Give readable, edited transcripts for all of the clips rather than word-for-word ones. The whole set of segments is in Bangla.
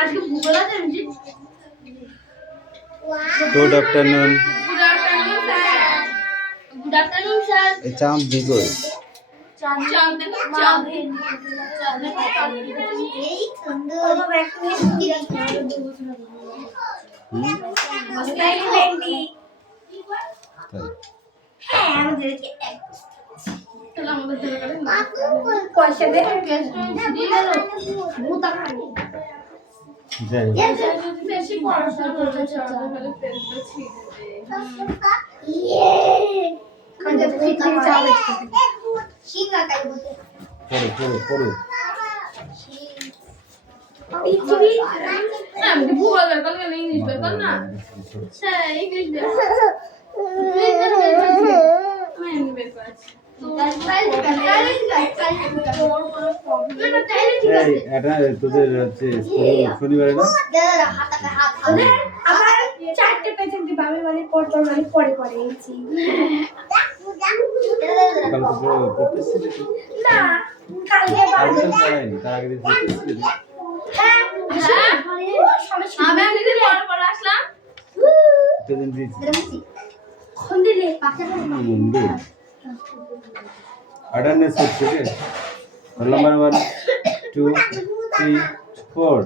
আজকে ভূগোল আছে MG. Good afternoon. Good afternoon sir. Good afternoon sir. এই চাঁদ বিগল চাঁদ দেখো চাঁদ এই সুন্দর বাবা একটা ভেন্ডি হ্যাঁ আমাদের কি এক তাহলে আমাদের ধরে করে পয়সা দে দিয়ে গেল ভূত আখানি যাই বেশি পড়াশোনা করতে চাও ফেলতে ইয়ে কাজে ঠিক চাও শিখা কাই বলতে পড়ো পৃথিবী আমি ভূগোল বের করলে ইংলিশ বের কর না স্যার ইংলিশ বের আমি বের করছি তোদের হচ্ছে শনিবারে না আমার চারটে পেছন দিয়ে বামে মানে পড়তো মানে পরে এইছি না কালকে পড়ায়নি তার আগে দিন পড়তেছিলি হ্যাঁ আমি একদিন পরে আসলাম সেদিন দিয়েছি কোন দিলে পাশে মুন্ডু अटेंडेंस ठीक है roll number 1 2 3 4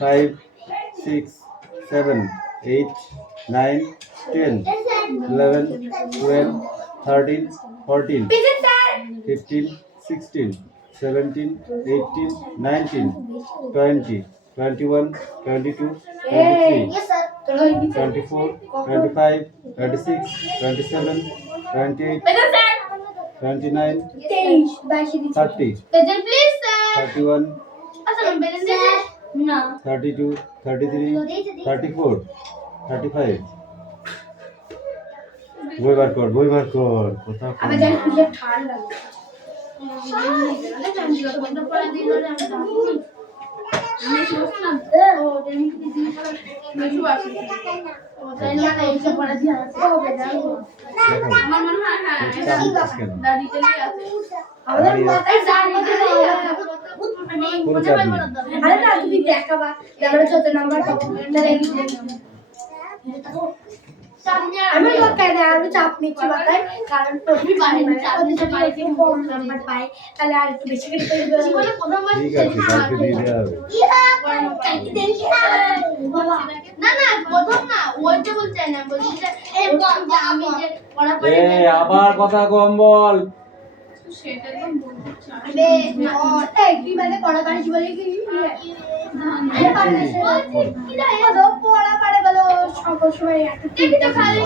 5 6 7 8 9 10 11 12 13 14 15 16 17 18 19 20 21 22 23 24 25 26 27 28 29 30 Present please sir 31 asal present না 32 33 34 35 বই বার কর কোথাও আবার জানি খুলে ঠান্ডা লাগে আমি যত বন্ধ পড়া দিই ধরে আমি শুনলাম ও জানি কি দিন পড়া মেশু আসে ও তাই না এই সব পড়া দিয়ে আছে ও বেজান আমার মনে হয় হ্যাঁ দাদি চলে আছে আমাদের মাথায় জানি মানে আরে না তুমি দেখাবা আমরা যত নাম্বার পাবো তাহলে আমি লোক কেন আরো চাপ নিচ্ছি মাথায় কারণ তুমি পারে না ওদের যদি একটু কম নাম্বার পায় তাহলে আর একটু বেশি করে করবে জীবনে প্রথমবার ঠিক আছে কালকে দিয়ে দেব না না প্রথম না ওইটা বলতে না বলছি যে আমি যে পড়া এই আবার কথা কম বল সেটা একদম বলতে চাইবে এই তুই মানে পড়া পারিস বলে কি আরে পারে কি না এত পড়া পারে বলো সকল সময় একটু দেখি তো খালি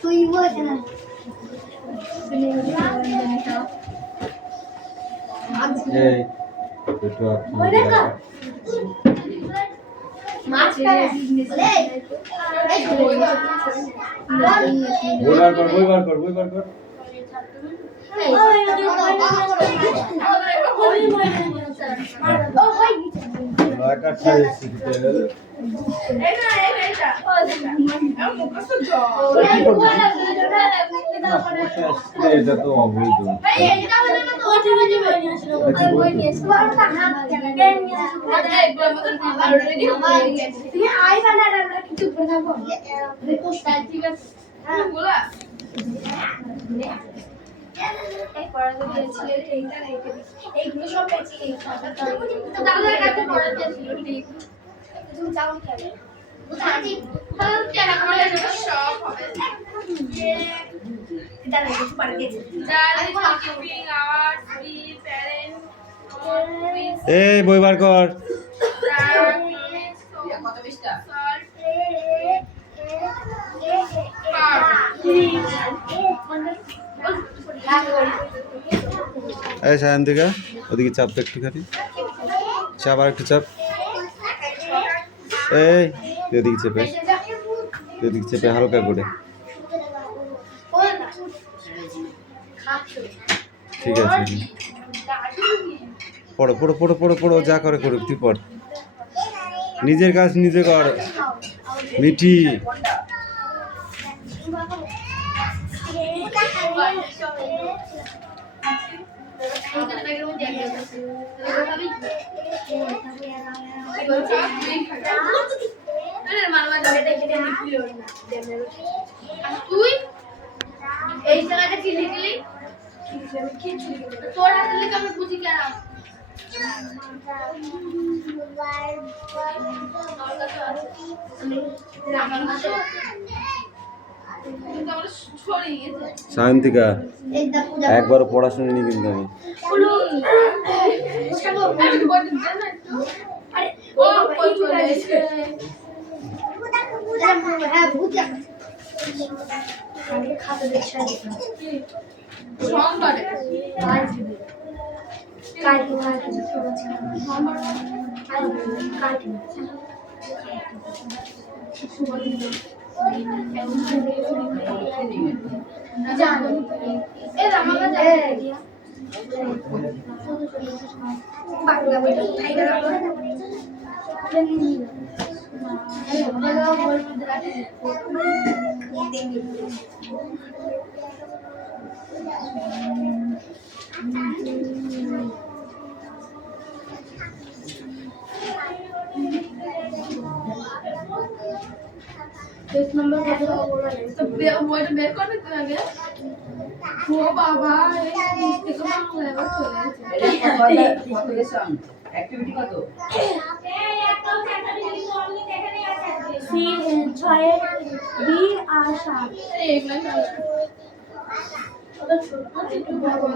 তুই বল না এই একটু মাছ খায় এই বই বার কর লাকা ছাড়িয়েছি এটা তো অবৈধ এইগুলো সব পেয়েছি দাদার কাছে পড়া দিয়েছিল ঠিক তুমি চাও খেলে বুঝাচ্ছি তাহলে কেন আমাদের সব হবে এটা না কিছু পড়া দিয়েছি জানি কিপিং আওয়ার ফ্রি প্যারেন্ট এই বই বার কর কত বিশটা এই সায়ন দিকে ওদিকে চাপ তো একটুখানি চাপ আর একটু চাপ এই ওদিকে চেপে হালকা করে ঠিক আছে পড়ো যা করে করুক তুই পড় নিজের কাজ নিজে কর মিঠি তুই এই জায়গাটা কি লিখলি তোর হাতে লিখে আমি বুঝি কেন সায়ন্তিকা একবারও পড়াশোনা নিয়ে কিন্তু আমি एक नंबर का तो वो बेर कर देते हैं क्या वो बाबा इसके को मांग ले वो चले एक्टिविटी का तो सी छय बी आर सात एक मिनट तो छोटा छोटा बाबा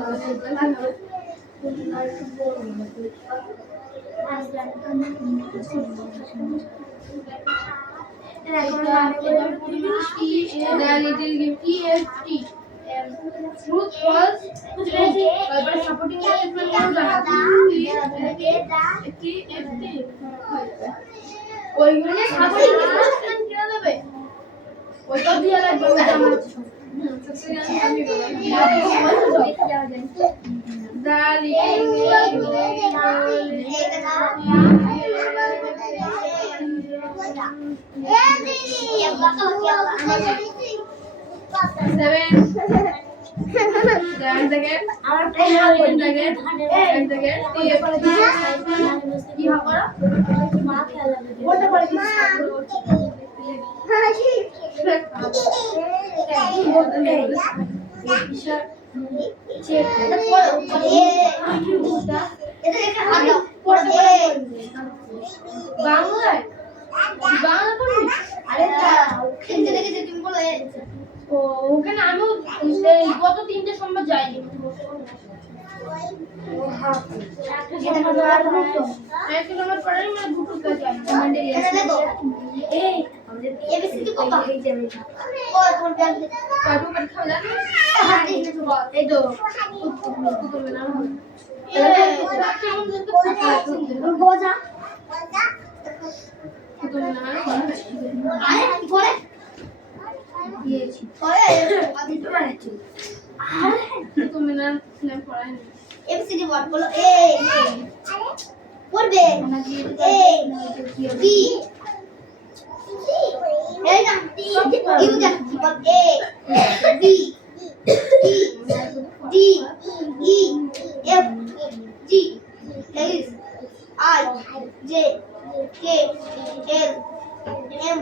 ওখানে আমিও গত 3টে সোমবার যাইনি ABCD word বলো A পড়বে A B এই না ইউ যা বল A B C D E F G H I J K L M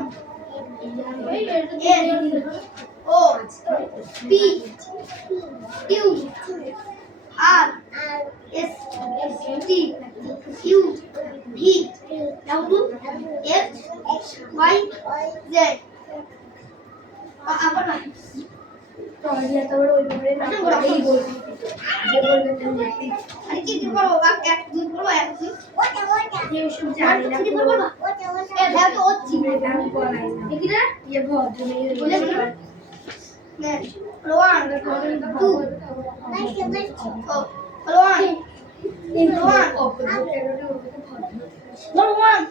N O P Q R S T U V W X Y Z apa nak? Kalau dia tahu itu boleh nak boleh boleh. Dia boleh nanti. Hari kita baru pakai dulu baru ya. Dia sudah jadi nak. Kita baru. Dia tu oci. Kita dia bawa tu ni. Boleh tak? Nah, peluang. Tu. Oh, peluang. Peluang. Peluang.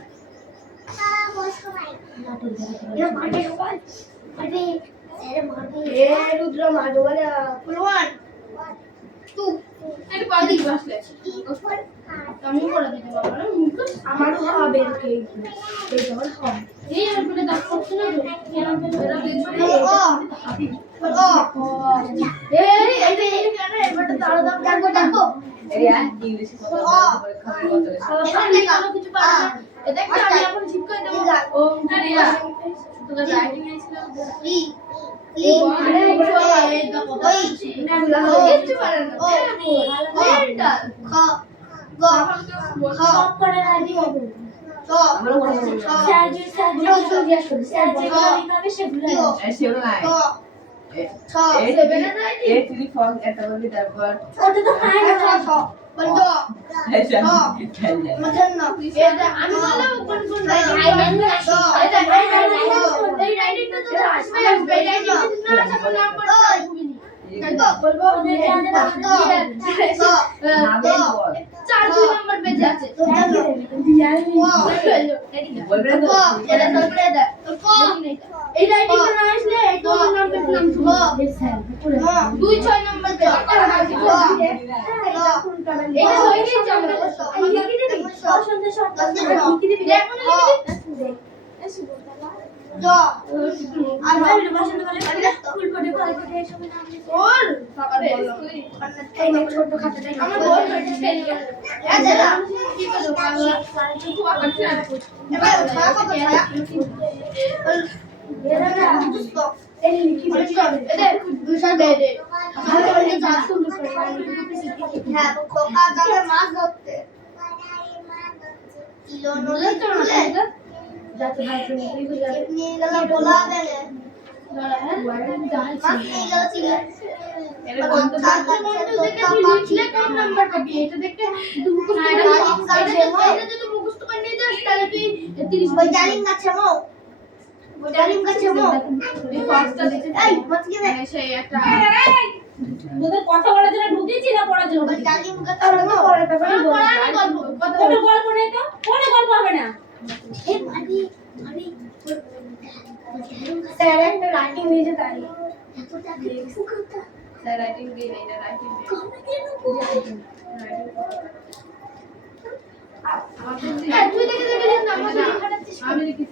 Ya, mati kawan. Mati. Saya mati. Rudra mati wala. Peluang. Tu. একটু পাদি বসলে আমি বলে দিতে পারবো না আমারও হবে এই জল হবে এই এরপরে দাঁত করতে না তো কেন এরা দেখবে ও এই আর ইংলিশে কথা বলে খাবার কথা বলে এখানে কোনো কিছু পারে না এটা কি আমি এখন ঠিক করে দেব ও রিয়া তোদের রাইটিং এসেছিল আরে এই তো কথা না কিছু পারে না এটা সব করে রাজি হবে আমরা কথা বলবো স্যার জিজ্ঞাসা করবে স্যার যেগুলো দিতে সেগুলো সেগুলো নাই সেভেনে রাইটিং এ থ্রি ফর্ম এটা বলি তারপর ওটা তো ফাইন বন্ধ এটা আমি বললাম কোন কোন রাইটিং এটা এই রাইটিংটা তো আসবে এই রাইটিংটা না আসলে নাম করে বলবো চার দুই নম্বর পেজে আছে বলবে তো এটা তারপরে এটা এই রাইটিংটা না আসলে এই তো নাম পেজে নাম দুই 6 নম্বর পেজ এটা হয়ে গেছে আমরা ওর বাবারে ছোট খাতাটা আমার বল হয়েছে ফেল গেল কি করব বাবা খুব আকাছে এবার ছায়া কত ছায়া সেই একটা তোদের কথা বলার জন্য ঢুকেছি না পড়ার জন্য কোনো গল্প নেই তো কোনো গল্প হবে না স্যার একটা রাইটিং দিয়েছে তাই রাইটিং দিয়ে এটা রাইটিং তুই দেখে দেখে আমি লিখিস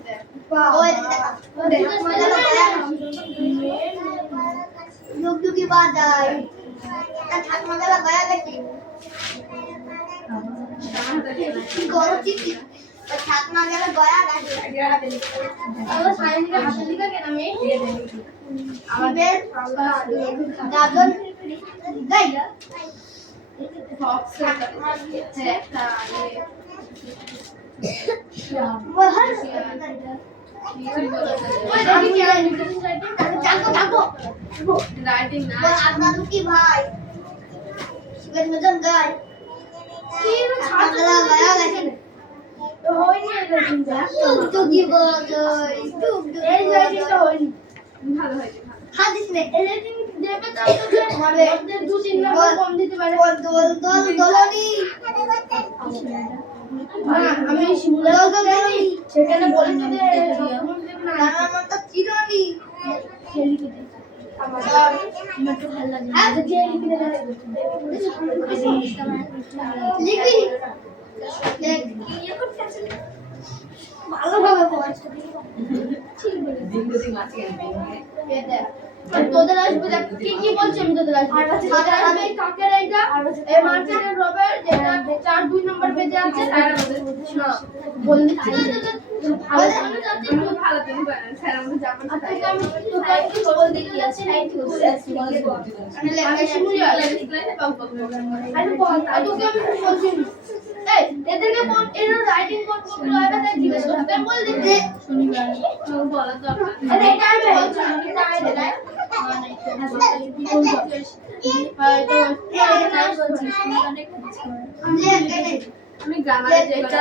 ডুগডুগি বাজায় ঠাকুমা গেলা গয়া গেছে গরম চিঠি ঠাকুমা গেলা গয়া গেছে আমার সাইনকে হাতে লিখা কেন আমি আমাদের গাজন গাই বক্স একটা মহান ওই দেখি কি জাগো জাগো রাইটিং না আপনার কি ভাই শিবের মতন গায় কি ছাত্র গয়া গেছে তো হয়নি এটা কিন্তু ডুগডুগি বাজায় এই ডুগডুগি রাইটিংটা হয়নি ভালো হয়েছে হাদিস নে এই রাইটিং দেবে তো আমাদের দু তিন নম্বর কম দিতে পারে দোল দোল দোলনি আমি শিমুলা জানি সেখানে বলেছে যে নানা মত চিরনি লিখে দে আমার একটু ভালো লাগে যে লিখে দে লিখি ভালোভাবে পড়াচ্ছি দিন মাঝে তোদের আসবে দেখ কি কি বলছি আমি তোদের আসবে তোদের আসবে এই কাকের এইটা এই মার্কেটের রবের যেটা 4 2 নম্বর পেজে আছে আর আমাদের না বল দিচ্ছি না ভালো জানো যাচ্ছে একটু ভালো তুমি বলেন স্যার আমাদের জামান তোকে আমি কি বল দিচ্ছি আছে না একটু আমি লেখা শুনি আর তোকে আমি বলছি এই এদেরকে কোন এর রাইটিং কোন কোন হবে তাই জিজ্ঞেস করতে বল দিতে শনিবার বলা দরকার আরে এটা আমি বলছি আমি তাই দেলাই আমি গ্রামারে যেটা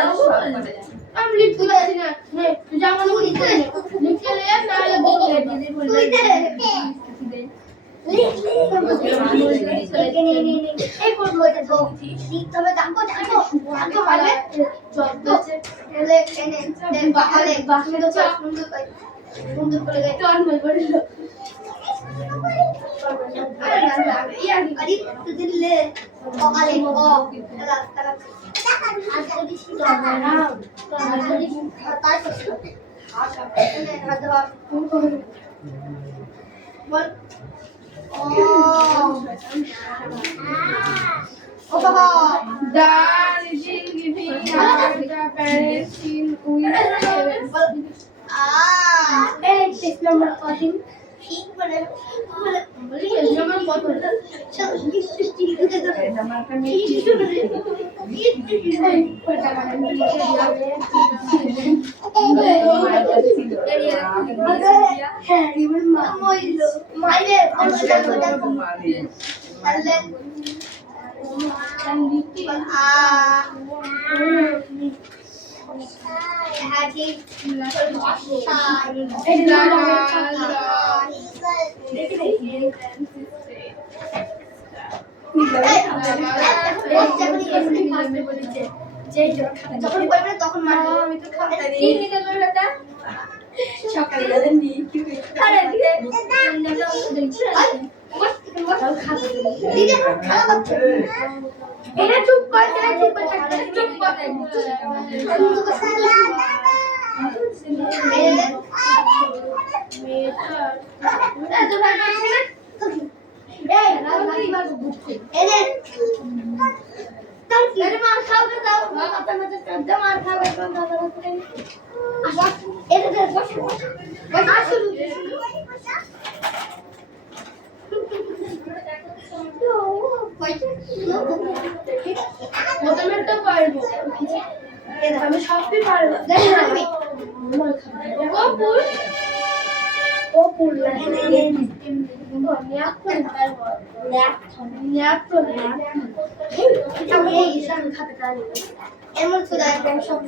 আমি লিখতে পারছি না তুই যা মনে করি লিখতে লে না হলে বলতে দিদি বলবে এই করবো এটা তো তবে জানবো জানবো জানবো পারবে চলতে এলে এনে দেন বাহারে বাহারে তো সুন্দর করে গাইতে চল মই বড় আরে তুই দিলে সকালে ও তারা তারা আজ যদি শিখা না তাহলে তাই করতে আচ্ছা এনে হাত দাও বল ও Darjeeling giving the parents in with এই 6 নম্বর কোশ্চেন ঠিক বলে বলি যেমন কত সব কিছু নাম্বারটা মিষ্টি হ্যাঁ রিবন মাইলো মাইলে যখন বলবে তখন মারবো আমি তো খাবো কি নিতে বলবে এটা সকালে নিয়ে কি আরে দিদি এটা চুপ কর চুপ কর চুপ কর আমি সবই পারবো এমন সব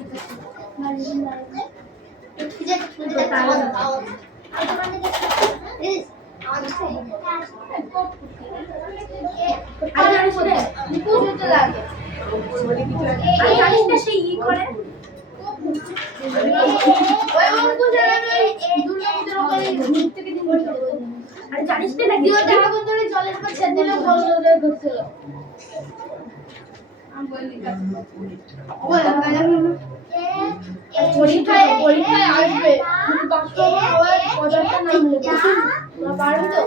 জানিস না জলের উপর ছেড়ে দিলে ঘুরছিল পরীক্ষায় আসবে পারবি তো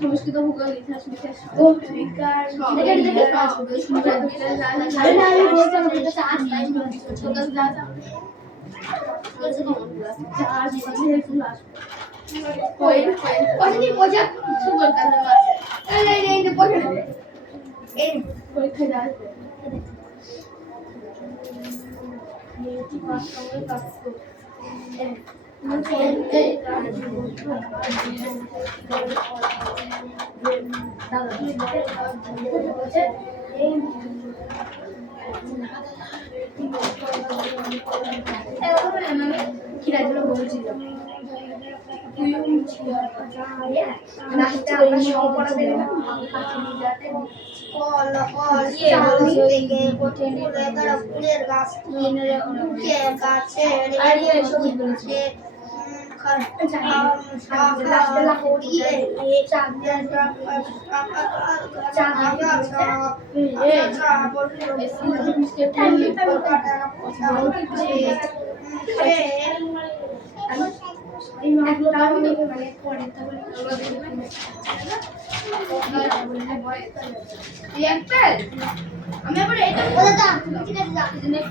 সংস্কৃত ভূগোল ইতিহাস ইতিহাস কিরাগুলো বলছিল আমি আবার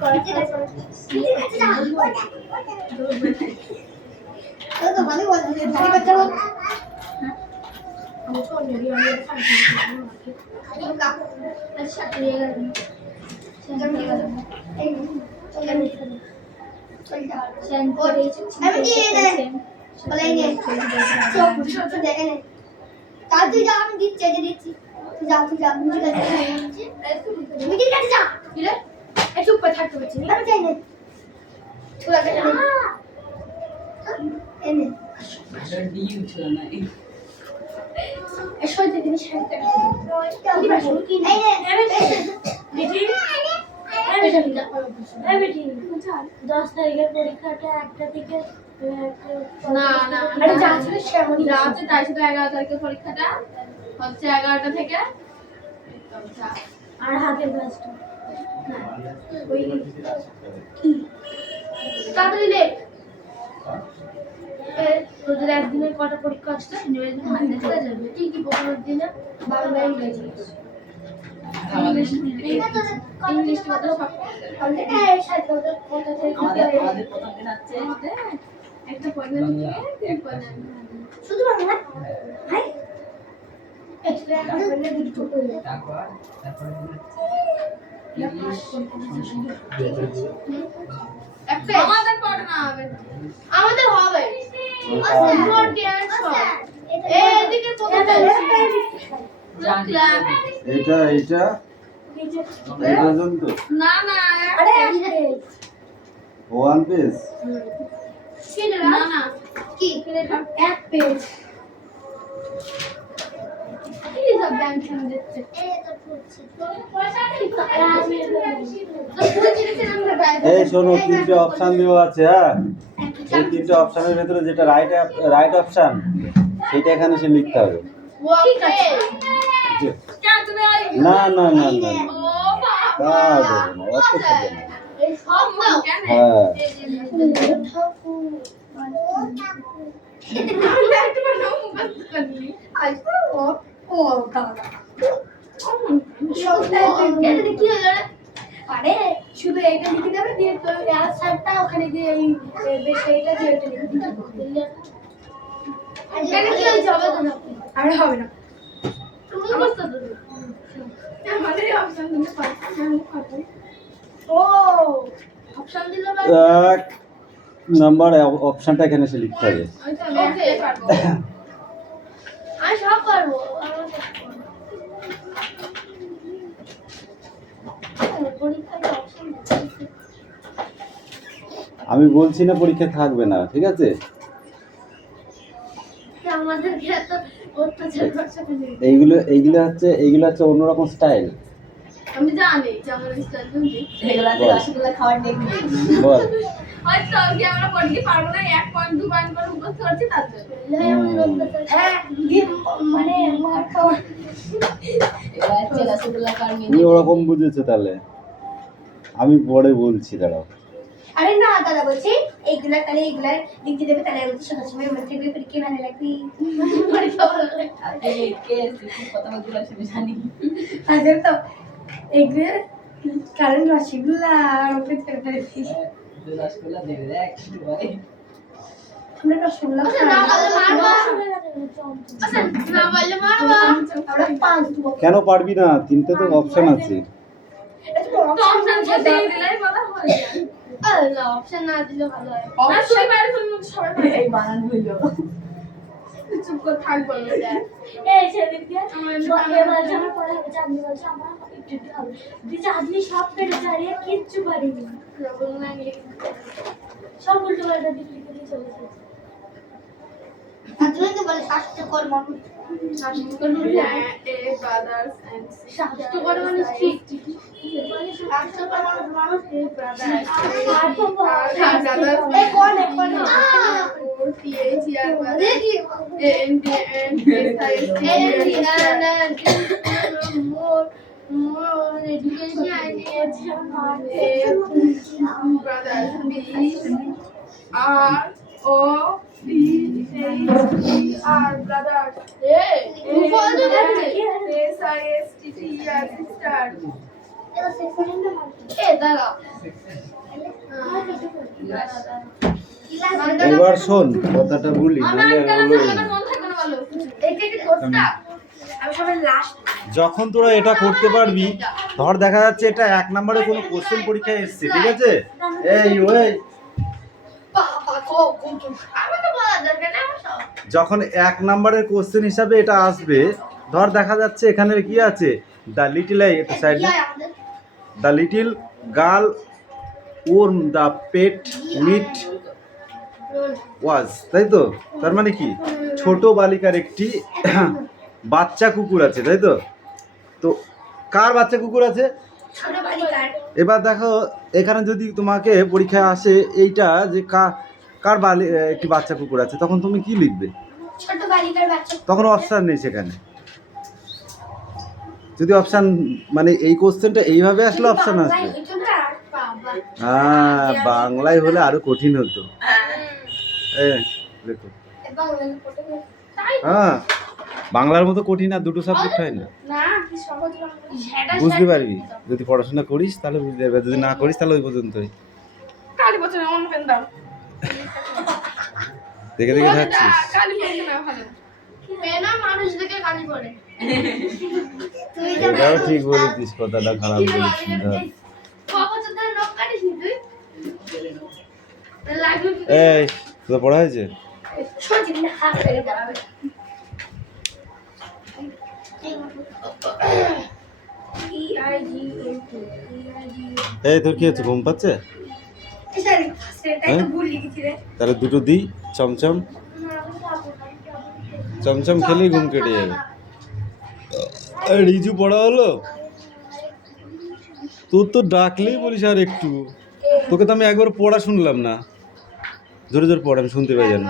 এটা ঠিক আছে তো ভালো বলছিস ভারী বাচ্চা হোক আমি তো নেবি আমি আচ্ছা নিয়ে গেল সেন্টার নিয়ে গেল এই চলটা সেন্টার আমি দিয়ে দে বলে নে সব দেখে নে তার তুই যা আমি দিচ্ছি তুই যা মিটিং কাটে যা দিলে এই চুপ করে থাকতে পারছিস আমি যাই না চলে গেল এনে ডিউ ছিল না এসো দিদি শান্তি কি এই নে বেটি 10 তারিখের পরীক্ষাটা 1টা থেকে না না আরে যা ছিল সেমনই যা আছে তাই ছিল 11 তারিখের পরীক্ষাটা হচ্ছে 11টা থেকে আর হাতের কাজটা তাড়াতাড়ি লেখ। তোদের একদিনে কটা পরীক্ষা আসছে? কি কি পড়ানোর দিনে? বাংলা ইংরেজি ইংলিশ কত সব আমাদের প্রথম দিন আছে একটা পড়ানো শুধু বাংলা হাই এক্সট্রা করলে দুটো করলে তারপরে একটা আমাদের পড়ে না হবে, আমাদের হবে এদিকে এটা এটা তো না না আরে ওয়ান পেজ না না কি এক পেজ কি সব ব্যাংক শুনে দিচ্ছে এই শোনো, তিনটে অপশন দেওয়া আছে। হ্যাঁ, এই তিনটে অপশনের ভেতরে যেটা রাইট অপশন সেটা এখানে সে লিখতে হবে। না না না না তা দেবো না, অত দেবো না। হ্যাঁ, আরে শুধু এইটা লিখে দেবে দিয়ে তো অ্যান্সারটা ওখানে দিয়ে এই সেইটা দিয়ে এটা লিখে দিতে হবে। আরে হবে না আমাদের অপশন দিলে ও অপশন দিলে এক নাম্বার অপশনটা এখানে সে লিখতে হবে। ওকে পারবো আমি সব পারবো আমি বলছি না পরীক্ষা থাকবে না, ঠিক আছে? আমাদেরকে এত অত্যাচার করছে এইগুলো হচ্ছে অন্যরকম স্টাইল। আমি জানি যে আমার স্টাইল বুঝি এগুলাতে রসগোল্লা খাওয়ার টেকনিক বল। হয়তো কি আমরা পড়তে পারবো না 1 পয়েন্ট 2 পয়েন্ট করে উপস্থিত করছি তার জন্য হ্যাঁ দিয়ে মানে মার খাওয়া এগুলা হচ্ছে রসগোল্লা খাওয়ার তুমি ওরকম বুঝেছো তাহলে, আমি পরে বলছি, দাঁড়াও। আরে না দাদা বলছি এইগুলা তাহলে এইগুলা লিখতে দেবে তাহলে আমি সকাল সময় মনে থাকবে পরীক্ষা ভালো লাগবে পরীক্ষা ভালো লাগবে আপনি কে কথা বলতে আসলে জানি তাদের তো এইগুলো কারণ রসগোল্লা আর ওকে ফেভারিট রসগোল্লা দেবে দেখ একটু পরে আমরা রসগোল্লা আচ্ছা না বললে মারবো আচ্ছা না বললে মারবো আমরা পাঁচ দেবো কেন পারবি না? তিনটে তো অপশন আছে। এটা তো তো অপশন দিয়ে দিলেই বলা হয়ে যায় আরে না অপশন না দিলে ভালো হয় না তুই বাইরে তুমি সবাই এই বানান হইলো চুপ করে থাকবো না এই সেদিন দিয়ে আমার বলছে আমার পড়া হবে চাঁদনি বলছে আমার একটু হবে তুই চাঁদনি সব পেরে চারিয়ে কিচ্ছু পারিনি সব উল্টো পাল্টা দিক লিখে দিয়ে চলে এসেছে চাঁদনি তো বলে স্বাস্থ্যকর মানুষ স্বাস্থ্যকর ব্রাদার্স এন্ড স্বাস্থ্যকর মানে ঠিক স্বাস্থ্যকর মানুষ এই ব্রাদার ব্রাদার্স এই কোন এবার শোন কথাটা বলি, যখন তোরা এটা করতে পারবি, ধর দেখা যাচ্ছে এটা 1 নম্বরে কোনো কোশ্চেন পরীক্ষায় এসেছে, ঠিক আছে? যখন 1 নম্বরের কোশ্চেন হিসাবে এটা আসবে, ধর দেখা যাচ্ছে এখানে কি আছে, the little the little girl worm the pet meet was, তাই তো? তার মানে কি, ছোট বালিকার একটি বাচ্চা কুকুর আছে, তাই তো? তো কার বাচ্চা কুকুর আছে? ছোট বালিকার এবার দেখো এখানে যদি তোমাকে পরীক্ষায় আসে এইটা যে কার একটি বাচ্চা কুকুর আছে, তখন তুমি কি লিখবে? ছোট বালিকার বাচ্চা তখন অপশন নেই সেখানে। যদি অপশান মানে এই কোশ্চেনটা এইভাবে আসলে অপশান আসবে। হ্যাঁ, বাংলায় হলে আরো কঠিন হতো। দেখো হ্যাঁ, বাংলার মতো কঠিন আর দুটো সাবজেক্ট হয় না। বুঝতে পারবি যদি পড়াশোনা করিস তাহলে বুঝতে পারবি, যদি না করিস তাহলে ওই পর্যন্তই কালী বছর অন্য পেন দাও। দেখে দেখে থাকছিস। কালী পেন না ভালো। পেনা মানুষ দেখে কালী পড়ে। এটাও ঠিক বলেছিস, কথাটা খারাপ বলেছিস না। কবছর লোক কাটিস নি তুই? লাগবে কি? এই তোর পড়া হয়েছে? সজিব না হাত করে দাঁড়াবে এই তোর কি হচ্ছে, ঘুম পাচ্ছে? হ্যাঁ? তাহলে দুটো দিই, চমচম চমচম খেলেই ঘুম কেটে যাবে। রিজু পড়া হলো? তোর তো ডাকলেই বলিস আর একটু, তোকে তো আমি একবার পড়া শুনলাম না। জোরে জোরে পড়, আমি শুনতে পাই জানি।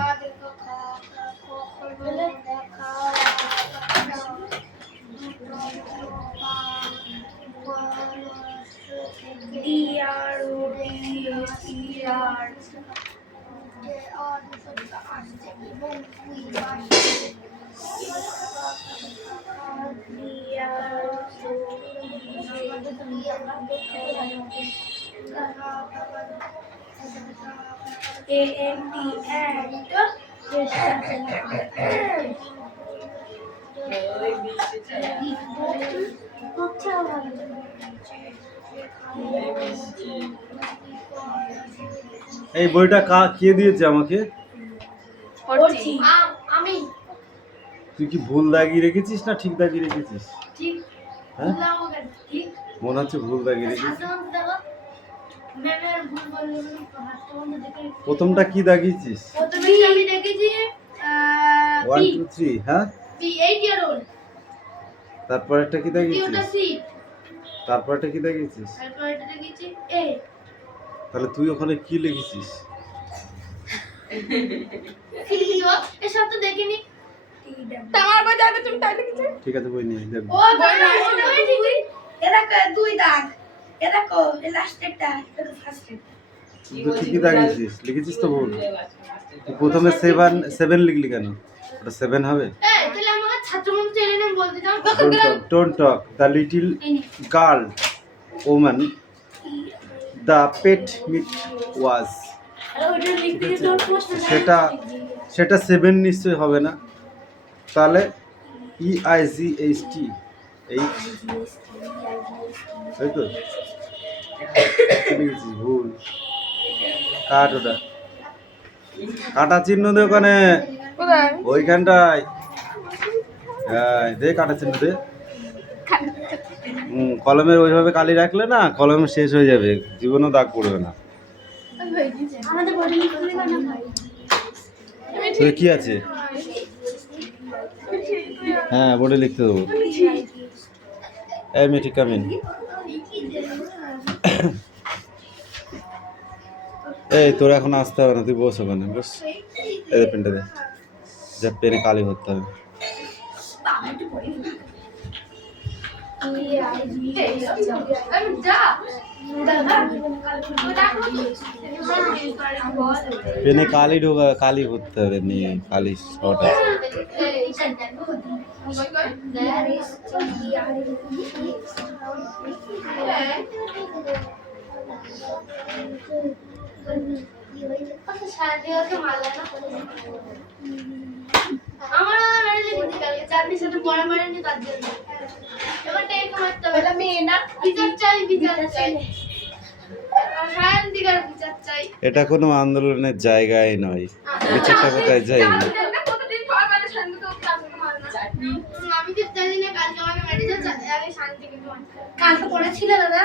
এই বইটা কে দিয়েছে আমাকে? আমি তুই কি ভুল দাগিয়ে রেখেছিস না ঠিক দাগিয়ে রেখেছিস? ঠিক হ্যাঁ, বুঝলাম ওকে ঠিক মনে হচ্ছে ভুল দাগিয়ে রেখেছিস। আসলে দেখো ম্যামের ভুল বললে হাতটা বন্ধ দেখে প্রথমটা কি দাগিয়েছিস? প্রথমে আমি দেখেছি 1 2 3। হ্যাঁ, বি 8 ইয়ার ওল্ড তারপরটা কি ওটা দাগিয়েছিস? সি তারপরটা কি দাগিয়েছিস? তারপর এটা দেখেছি এ তাহলে তুই ওখানে কি লিখেছিস? কি লিখছো এসব তো দেখিনি তোমার বই যাবে তুমি তাই লিখেছো ঠিক আছে, বই নিয়ে দেখ। ও দাঁড়া ওটা বই ঠিক এটা দুই দাগ এটা কো এই লাস্টেরটা এটা ফার্স্টের তুই ঠিকই দাগিয়েছিস, লিখেছিস তো ভুল। তুই প্রথমে 7 লিখলি কেন? ওটা 7 হবে। এই তাহলে আমাকে ছাত্রমন্ত্রী চ্যানেল নাম বলতে দাও Don't talk. The little girl, woman, the pet meat was. সেটা 7 নিশ্চয়ই হবে না, তাহলে EIGHT 8, তাই তো? কি লিখেছিস ভুল? কাট ওটা, কাটা চিহ্ন দে ওখানে, ওইখানটায়। হ্যাঁ দে কাটা চিহ্ন দে। কলমের ওইভাবে কালি রাখলে না কলম শেষ হয়ে যাবে, জীবনেও দাগ পড়বে না। আমাদের বডি লিখতে দিবা না ভাই তোর কি আছে? হ্যাঁ, বোর্ডে লিখতে দেবো। এই মেয়ে ঠিক কামিন। এই তোর এখন আসতে হবে না, তুই বস ওখানে, বস। এই পেনটা দে, যা পেনে কালি ভরতে হবে। পেনে কালি ঢোকা, কালি ভরতে হবে, নিয়ে কালি শর্ট আছে। আমার কালকে চাঁদনির সাথে পড়া মারেনি তার জন্য এবার টেকে মারতে হবে মেয়ে না বিচার চাই সায়ন্তিকার বিচার চাই। এটা কোনো আন্দোলনের জায়গায় নয়, বিচারটা কোথায় যাই? আমি তো জানি না কালকে আমাকে মেরেছে আগে শান্তি কিন্তু কালকে পড়েছিল দাদা